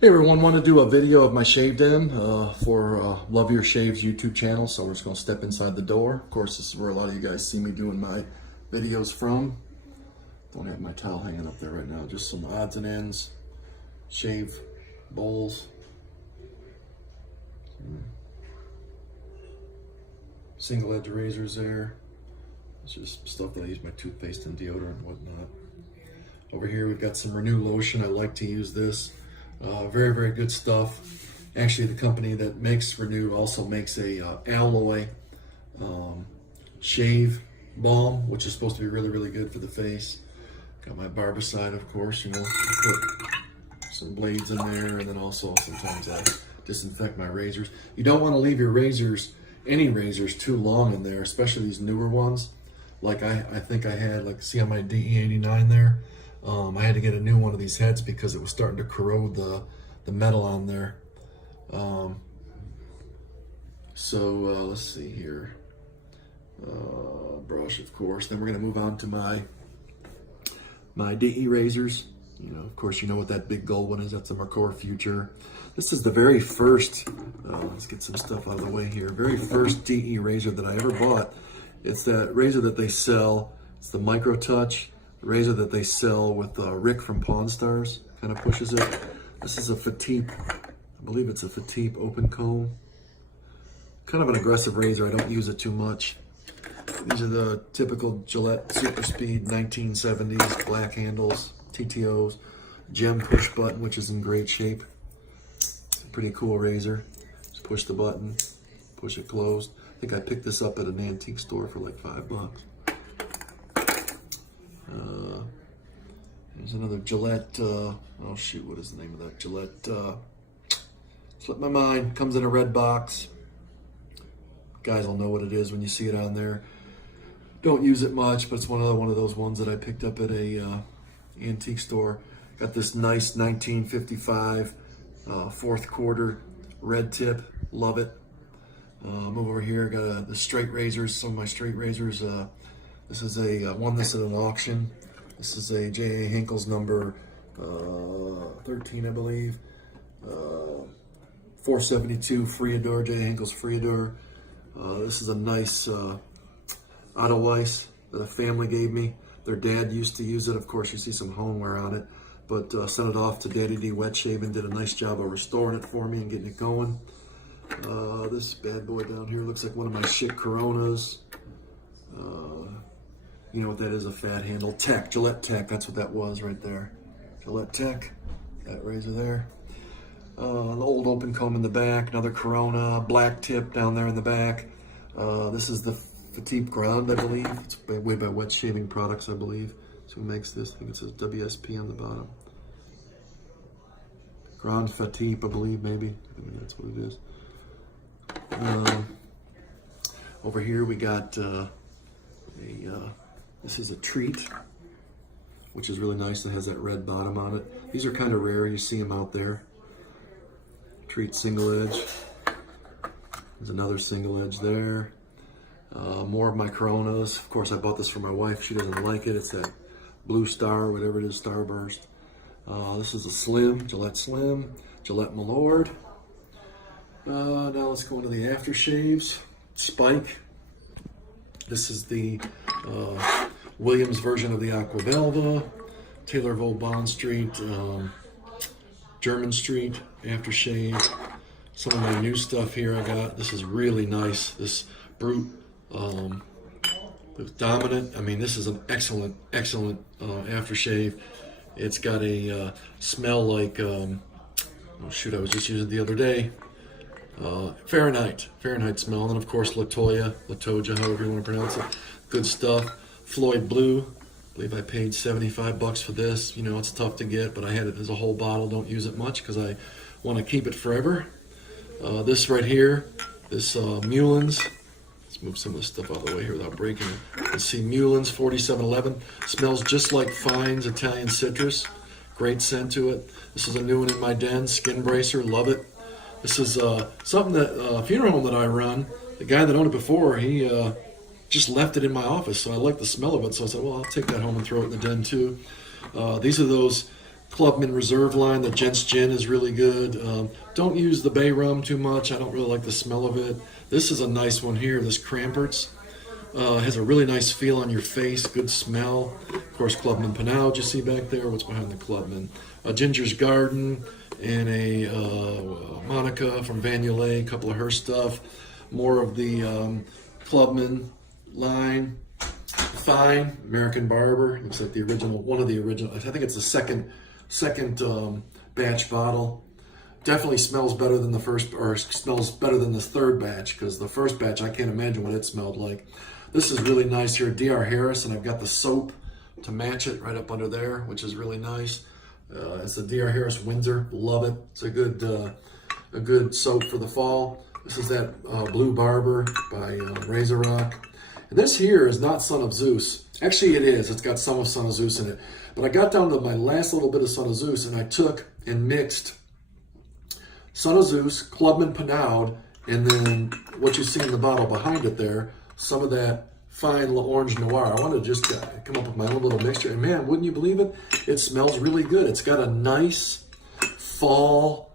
Hey everyone, want to do a video of my shave den for Love Your Shaves YouTube channel. So we're just going to step inside the door. Of course, this is where a lot of you guys see me doing my videos from. Don't have my towel hanging up there right now. Just some odds and ends, shave bowls, single edge razors there. It's just stuff that I use my toothpaste and deodorant and whatnot. Over here we've got some Renew lotion. I like to use this. Very, very good stuff. Actually, the company that makes Renew also makes a alloy shave balm, which is supposed to be really, really good for the face. Got my barbicide, of course, you know. I put some blades in there, and then also sometimes I disinfect my razors. You don't want to leave your razors, any razors, too long in there, especially these newer ones. Like I think I had, like, see on my DE89 there? I had to get a new one of these heads because it was starting to corrode the metal on there. Let's see here. Brush, of course. Then we're going to move on to my DE razors. You know, of course, you know what that big gold one is. That's a Mercor Future. This is the very first, let's get some stuff out of the way here. Very first DE razor that I ever bought. It's that razor that they sell. It's the Micro Touch razor that they sell with Rick from Pawn Stars. Kind of pushes it. This is a Fatip, I believe it's a Fatip open comb. Kind of an aggressive razor. I don't use it too much. These are the typical Gillette Super Speed 1970s black handles, TTOs, gem push button, which is in great shape. It's a pretty cool razor. Just push the button, push it closed. I think I picked this up at an antique store for like $5. There's another Gillette, oh shoot, what is the name of that? Gillette, slipped my mind, comes in a red box. Guys will know what it is when you see it on there. Don't use it much, but it's one of those ones that I picked up at a antique store. Got this nice 1955 fourth quarter red tip, love it. Move over here, got the straight razors, some of my straight razors. This is a won this at an auction. This is a J.A. Hinkle's number 13, I believe. 472 Freador, J.A. Hinkle's Freador. This is a nice Auto Weiss that a family gave me. Their dad used to use it. Of course, you see some hone wear on it, but sent it off to Daddy D Wet Shaving. Did a nice job of restoring it for me and getting it going. This bad boy down here looks like one of my Schick Coronas. You know what that is, a fat handle. Tech, Gillette Tech, that's what that was right there. Gillette Tech, that razor there. The old open comb in the back, another Corona, black tip down there in the back. This is the Fatip Grand, I believe. It's made by Wet Shaving Products, I believe. So who makes this? I think it says WSP on the bottom. Grand Fatip, I believe, maybe. I mean, that's what it is. Over here we got this is a Treat, which is really nice. It has that red bottom on it. These are kind of rare. You see them out there. Treat single edge. There's another single edge there. More of my Coronas. Of course, I bought this for my wife. She doesn't like it. It's that Blue Star, whatever it is, Starburst. This is a Slim, Gillette Slim, Gillette Malord. Now let's go into the Aftershaves. Spike. This is the Williams version of the Aqua Velva. Taylor Bond Street, German Street Aftershave. Some of my new stuff here I got. This is really nice. This Brute, the Dominant. I mean, this is an excellent, excellent aftershave. It's got a smell like, oh shoot, I was just using it the other day. Fahrenheit smell, and then of course Latoya, however you want to pronounce it. Good stuff. Floyd Blue, I believe I paid $75 for this. You know, it's tough to get, but I had it as a whole bottle. Don't use it much because I want to keep it forever. This right here, this Mullins. Let's move some of this stuff out of the way here without breaking it. Let's see, Mullins 4711. Smells just like Fine's Italian Citrus. Great scent to it. This is a new one in my den, Skin Bracer, love it. This is something that, a funeral home that I run, the guy that owned it before, he just left it in my office, so I like the smell of it, so I said, well, I'll take that home and throw it in the den too. These are those Clubman Reserve line, the Gents Gin is really good. Don't use the bay rum too much. I don't really like the smell of it. This is a nice one here, this Crampert's. Has a really nice feel on your face, good smell. Of course, Clubman Panaud, you see back there. What's behind the Clubman? Ginger's Garden and a Monica from Vanulay, a couple of her stuff. More of the Clubman line. Fine, American Barber. Looks like the original, one of the original. I think it's the second batch bottle. Definitely smells better than the first, or smells better than this third batch, because the first batch, I can't imagine what it smelled like. This is really nice here, D.R. Harris, and I've got the soap to match it right up under there, which is really nice. It's the D.R. Harris Windsor. Love it. It's a good soap for the fall. This is that Blue Barber by Razor Rock. And this here is not Son of Zeus. Actually, it is. It's got some of Son of Zeus in it. But I got down to my last little bit of Son of Zeus, and I took and mixed Son of Zeus, Clubman Panaud, and then what you see in the bottle behind it there, some of that fine Orange Noir. I wanted to just come up with my own little mixture. And man, wouldn't you believe it? It smells really good. It's got a nice fall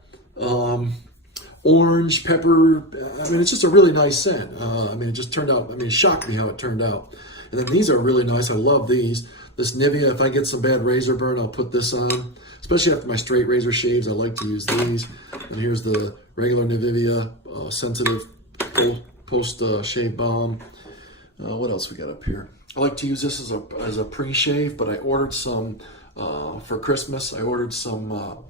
orange, pepper. I mean, it's just a really nice scent. I mean, it just turned out, I mean, it shocked me how it turned out. And then these are really nice. I love these. This Nivea, if I get some bad razor burn, I'll put this on. Especially after my straight razor shaves, I like to use these. And here's the regular Nivea sensitive post-shave balm. What else we got up here? I like to use this as a pre-shave, but I ordered some for Christmas. I ordered some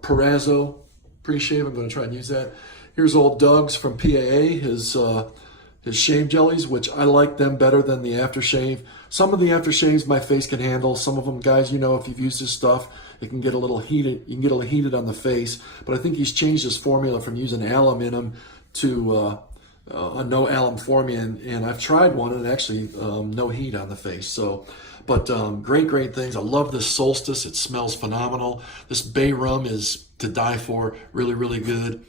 Perazzo pre-shave. I'm going to try and use that. Here's old Doug's from PAA, his shave jellies, which I like them better than the aftershave. Some of the aftershaves my face can handle. Some of them, guys, you know, if you've used this stuff, it can get a little heated. You can get a little heated on the face. But I think he's changed his formula from using alum in them to a no alum formula. And I've tried one, and actually no heat on the face. So, but great things. I love this Solstice. It smells phenomenal. This Bay Rum is to die for. Really good.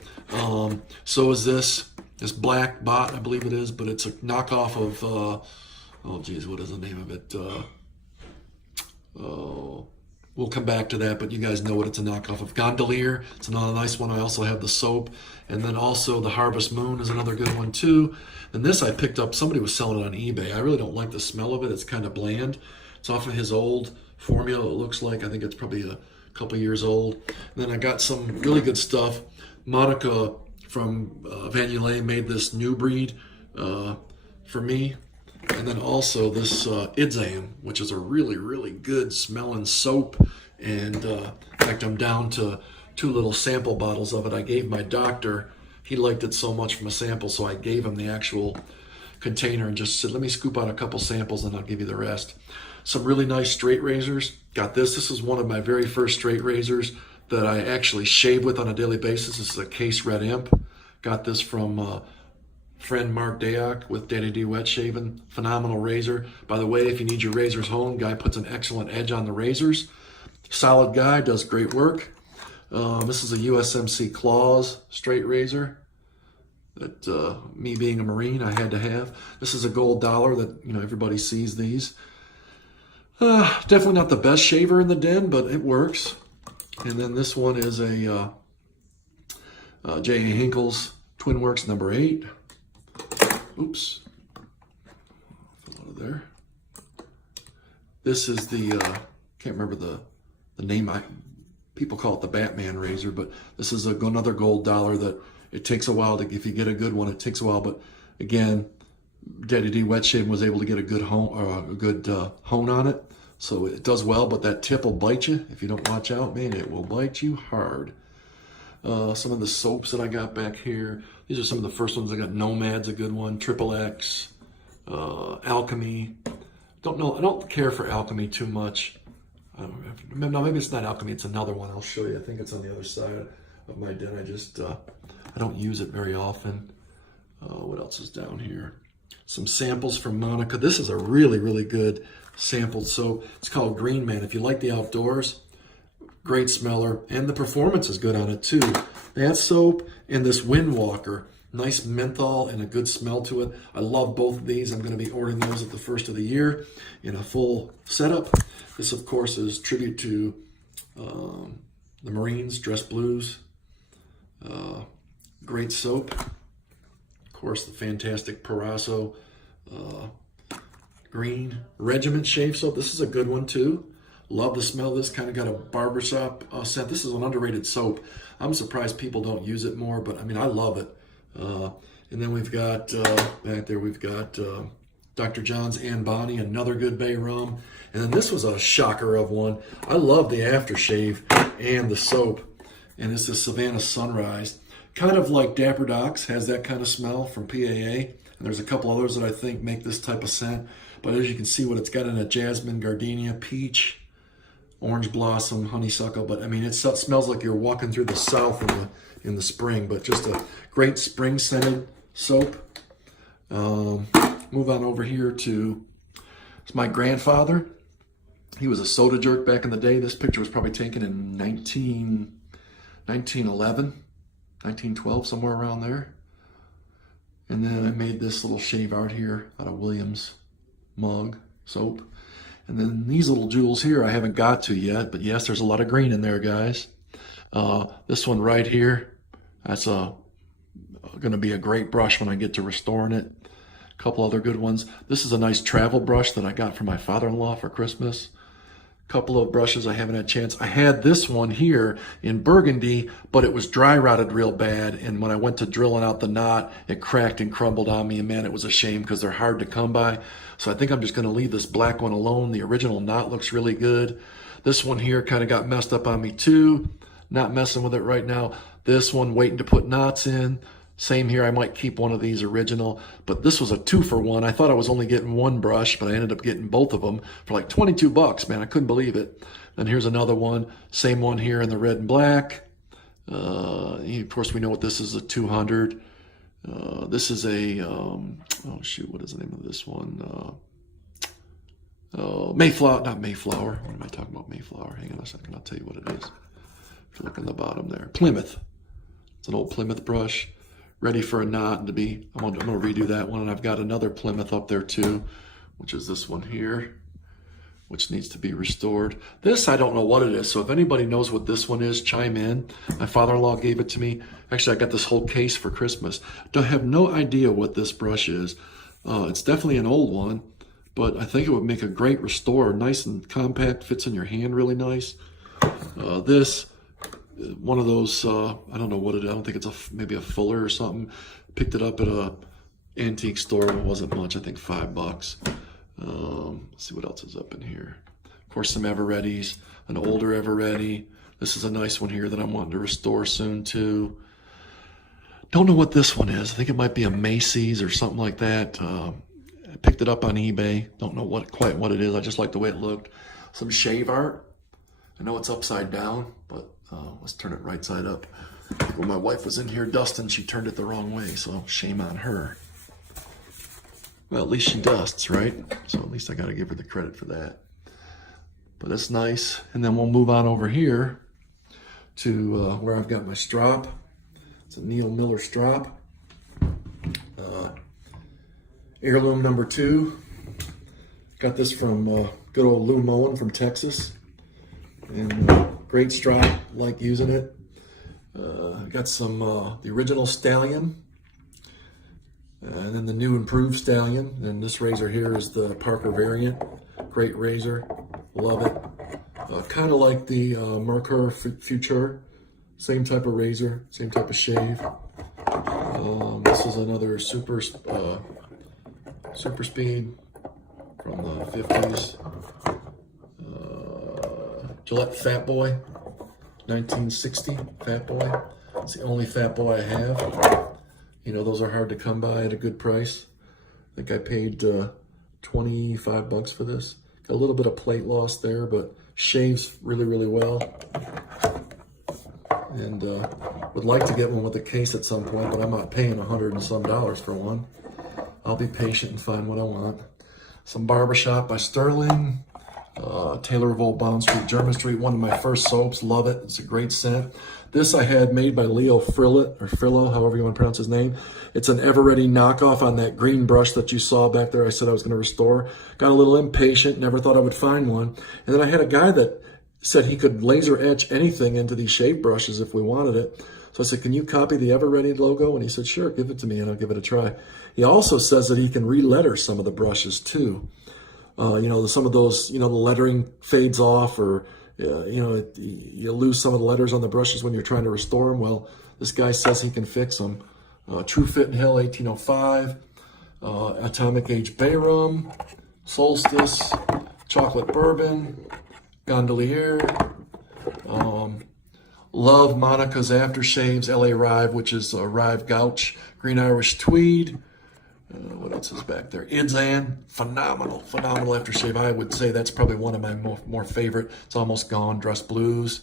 So is this Black Bot, I believe it is, but it's a knockoff of, oh geez, what is the name of it? We'll come back to that, but you guys know what it's a knockoff of. Gondolier, it's another nice one. I also have the soap. And then also the Harvest Moon is another good one too. And this I picked up, somebody was selling it on eBay. I really don't like the smell of it. It's kind of bland. It's off of his old formula, it looks like. I think it's probably a couple years old. And then I got some really good stuff. Monica from Vanulay made this new breed for me. And then also this Idzam, which is a really good smelling soap. And in fact, I'm down to 2 little sample bottles of it. I gave my doctor, he liked it so much from a sample, so I gave him the actual container and just said, let me scoop out a couple samples and I'll give you the rest. Some really nice straight razors. Got this. This is one of my very first straight razors that I actually shave with on a daily basis. This is a Case Red Imp. Got this from friend Mark Dayock with Daddy D Wet Shaving. Phenomenal razor. By the way, if you need your razors honed, guy puts an excellent edge on the razors. Solid guy, does great work. This is a USMC Claws straight razor that me being a Marine, I had to have. This is a gold dollar that, you know, everybody sees these. Definitely not the best shaver in the den, but it works. And then this one is a J.A. Hinkle's Twin Works number 8. Oops. Out of there. This is the, can't remember the name. People call it the Batman razor, but this is another gold dollar that it takes a while to, if you get a good one, it takes a while. But again, Daddy D Wet Shaving was able to get a good hone on it. So it does well, but that tip will bite you. If you don't watch out, man, it will bite you hard. Some of the soaps that I got back here. These are some of the first ones. I got Nomad's a good one. Triple X, Alchemy. Don't know. I don't care for Alchemy too much. No, maybe it's not Alchemy. It's another one. I'll show you. I think it's on the other side of my den. I don't use it very often. What else is down here? Some samples from Monica. This is a really good sampled soap. It's called Green Man. If you like the outdoors, great smeller, and the performance is good on it too. That soap and this Windwalker, nice menthol and a good smell to it. I love both of these. I'm going to be ordering those at the first of the year in a full setup. This, of course, is tribute to the Marines, Dress Blues. Great soap. Of course, the fantastic Parasso green Regiment shave soap. This is a good one too. Love the smell of this. Kind of got a barbershop scent. This is an underrated soap. I'm surprised people don't use it more, but I mean, I love it. And then we've got, back there, we've got Dr. John's and Bonnie, another good bay rum. And then this was a shocker of one. I love the aftershave and the soap. And it's the Savannah Sunrise. Kind of like Dapper Doc's, has that kind of smell from PAA. And there's a couple others that I think make this type of scent. But as you can see, what it's got in a jasmine, gardenia, peach, orange blossom, honeysuckle. But I mean, it smells like you're walking through the South in the spring. But just a great spring scented soap. Move on over here to, it's my grandfather. He was a soda jerk back in the day. This picture was probably taken in 1911, 1912, somewhere around there. And then I made this little shave art here out of Williams mug soap. And then these little jewels here I haven't got to yet, but yes, there's a lot of green in there, guys. This one right here, that's going to be a great brush when I get to restoring it. A couple other good ones. This is a nice travel brush that I got from my father-in-law for Christmas. Couple of brushes I haven't had a chance. I had this one here in burgundy, but it was dry rotted real bad. And when I went to drilling out the knot, it cracked and crumbled on me. And man, it was a shame because they're hard to come by. So I think I'm just going to leave this black one alone. The original knot looks really good. This one here kind of got messed up on me too. Not messing with it right now. This one waiting to put knots in. Same here, I might keep one of these original, but this was a 2-for-1. I thought I was only getting one brush, but I ended up getting both of them for like 22 bucks, man. I couldn't believe it. Then here's another one, same one here in the red and black. Of course, we know what this is, a 200. This is a, oh shoot, what is the name of this one? Mayflower, not Mayflower. What am I talking about, Mayflower? Hang on a second, I'll tell you what it is. If you look on the bottom there, Plymouth. It's an old Plymouth brush. Ready for a knot to be, I'm gonna redo that one. And I've got another Plymouth up there too, which is this one here, which needs to be restored. This, I don't know what it is. So if anybody knows what this one is, chime in. My father-in-law gave it to me. Actually, I got this whole case for Christmas. Don't have no idea what this brush is. It's definitely an old one, but I think it would make a great restore. Nice and compact, fits in your hand really nice. This, one of those, I don't know what it is. I don't think it's maybe a Fuller or something. Picked it up at a antique store. It wasn't much, I think $5. Let's see what else is up in here. Of course, some Everettis, an older Everetti. This is a nice one here that I'm wanting to restore soon too. Don't know what this one is. I think it might be a Macy's or something like that. I picked it up on eBay. Don't know quite what it is. I just like the way it looked. Some shave art. I know it's upside down, but let's turn it right side up. When my wife was in here dusting, she turned it the wrong way, so shame on her. Well, at least she dusts, right? So at least I got to give her the credit for that. But it's nice. And then we'll move on over here to where I've got my strop. It's a Neil Miller strop. Heirloom number 2. Got this from good old Lou Moen from Texas. And great strop, like using it. Got some, the original Stallion. And then the new improved Stallion. And this razor here is the Parker variant. Great razor, love it. Kind of like the Merkur Future. Same type of razor, same type of shave. This is another Super Speed from the 50s. Gillette Fat Boy, 1960 Fat Boy. It's the only Fat Boy I have. You know, those are hard to come by at a good price. I think I paid 25 bucks for this. Got a little bit of plate loss there, but shaves really, really well. And would like to get one with a case at some point, but I'm not paying $100 and some for one. I'll be patient and find what I want. Some Barbershop by Sterling. Taylor of Old Bond Street, German Street, one of my first soaps. Love it. It's a great scent. This I had made by Leo Frillo, however you want to pronounce his name. It's an Eveready knockoff on that green brush that you saw back there. I said I was going to restore. Got a little impatient, never thought I would find one. And then I had a guy that said he could laser etch anything into these shave brushes if we wanted it. So I said, can you copy the Ever Ready logo? And he said, sure, give it to me and I'll give it a try. He also says that he can re-letter some of the brushes too. You know, some of those, you know, the lettering fades off, or, you know, you lose some of the letters on the brushes when you're trying to restore them. Well, this guy says he can fix them. True Fit and Hill 1805, Atomic Age Bay Rum, Solstice, Chocolate Bourbon, Gondolier, love Monica's Aftershaves, LA Rive, which is Rive Gouch, Green Irish Tweed. What else is back there? Idzan, phenomenal aftershave. I would say that's probably one of my more favorite. It's almost gone. Dress Blues.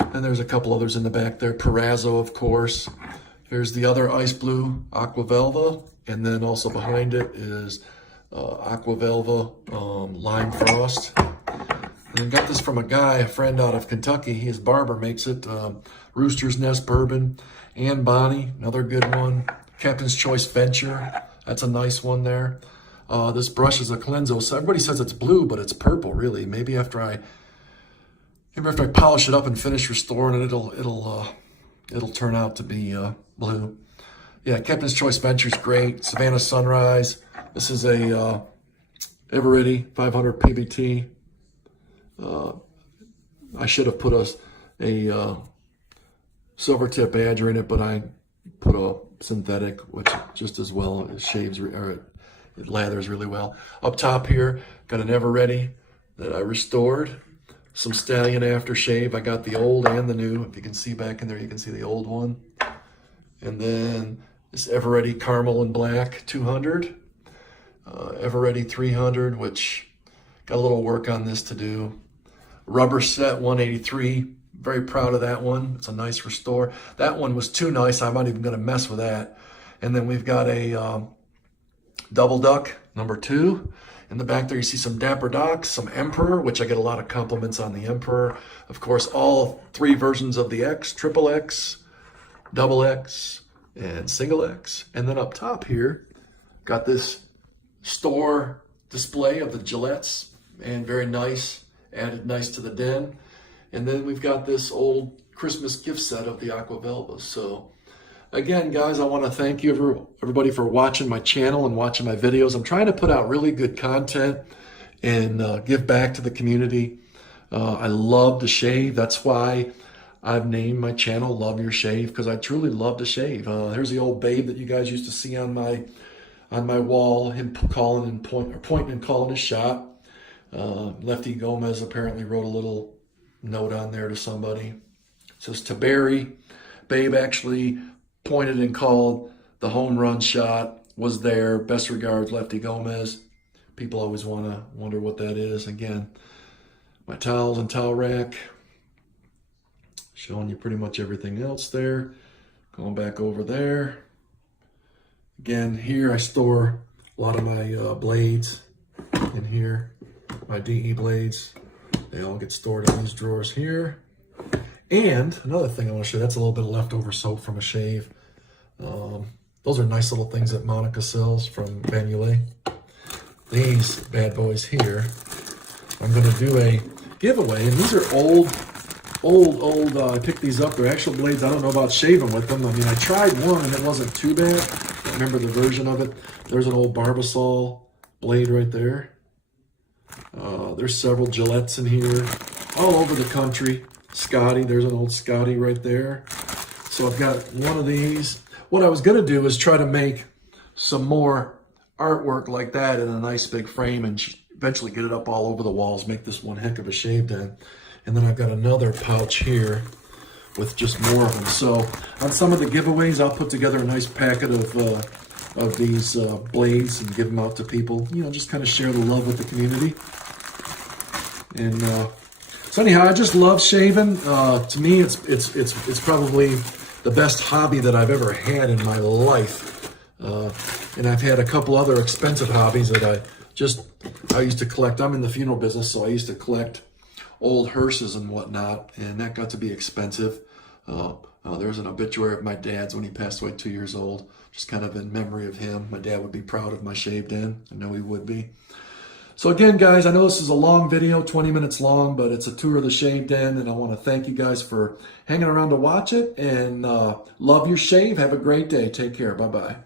And there's a couple others in the back there. Perazzo, of course. Here's the other Ice Blue, Aqua Velva. And then also behind it is Aqua Velva Lime Frost. And I got this from a guy, a friend out of Kentucky. His barber makes it. Rooster's Nest Bourbon. Ann Bonnie, another good one. Captain's Choice Venture. That's a nice one there. This brush is a Cleanso. So everybody says it's blue, but it's purple, really. Maybe after I polish it up and finish restoring it, it'll turn out to be blue. Yeah, Captain's Choice Venture's great. Savannah Sunrise. This is a Ever Ready 500 PBT. I should have put a silver tip badger in it, but I put a synthetic, which just as well shaves, or it lathers really well. Up top here, got an Ever Ready that I restored. Some Stallion Aftershave. I got the old and the new. If you can see back in there, you can see the old one. And then this Ever Ready Caramel and Black 200. Ever Ready 300, which got a little work on this to do. Rubber Set 183. Very proud of that one. It's a nice restore. That one was too nice. I'm not even going to mess with that. And then we've got a Double Duck number 2. In the back there, you see some Dapper Docs, some Emperor, which I get a lot of compliments on the Emperor. Of course, all 3 versions of the X, Triple X, Double X, and Single X. And then up top here, got this store display of the Gillettes, and very nice, added nice to the den. And then we've got this old Christmas gift set of the Aqua Velvas. So again, guys, I want to thank you everybody for watching my channel and watching my videos. I'm trying to put out really good content and give back to the community. I love to shave. That's why I've named my channel Love Your Shave, because I truly love to shave. Here's the old babe that you guys used to see on my wall, him calling and pointing and calling his shot. Lefty Gomez apparently wrote a little note on there to somebody. It says, to Barry, babe actually pointed and called the home run shot, was there. Best regards, Lefty Gomez. People always wonder what that is. Again, my towels and towel rack, showing you pretty much everything else there. Going back over there. Again, here I store a lot of my blades in here, my DE blades. They all get stored in these drawers here. And another thing I want to show you, that's a little bit of leftover soap from a shave. Those are nice little things that Monica sells from Bagnoulet. These bad boys here, I'm going to do a giveaway. And these are old, I picked these up. They're actual blades. I don't know about shaving with them. I mean, I tried one and it wasn't too bad. I remember the version of it. There's an old Barbasol blade right there. There's several Gillettes in here, all over the country. Scotty, there's an old Scotty right there. So I've got one of these. What I was going to do is try to make some more artwork like that in a nice big frame and eventually get it up all over the walls, make this one heck of a shave den. And then I've got another pouch here with just more of them. So on some of the giveaways, I'll put together a nice packet of these blades and give them out to people. You know, just kind of share the love with the community. And so anyhow, I just love shaving. To me, it's probably the best hobby that I've ever had in my life. And I've had a couple other expensive hobbies that I used to collect. I'm in the funeral business, so I used to collect old hearses and whatnot, and that got to be expensive. There's an obituary of my dad's when he passed away 2 years old, just kind of in memory of him. My dad would be proud of my shave den. I know he would be. So again, guys, I know this is a long video, 20 minutes long, but it's a tour of the shave den, and I want to thank you guys for hanging around to watch it, and love your shave. Have a great day. Take care. Bye-bye.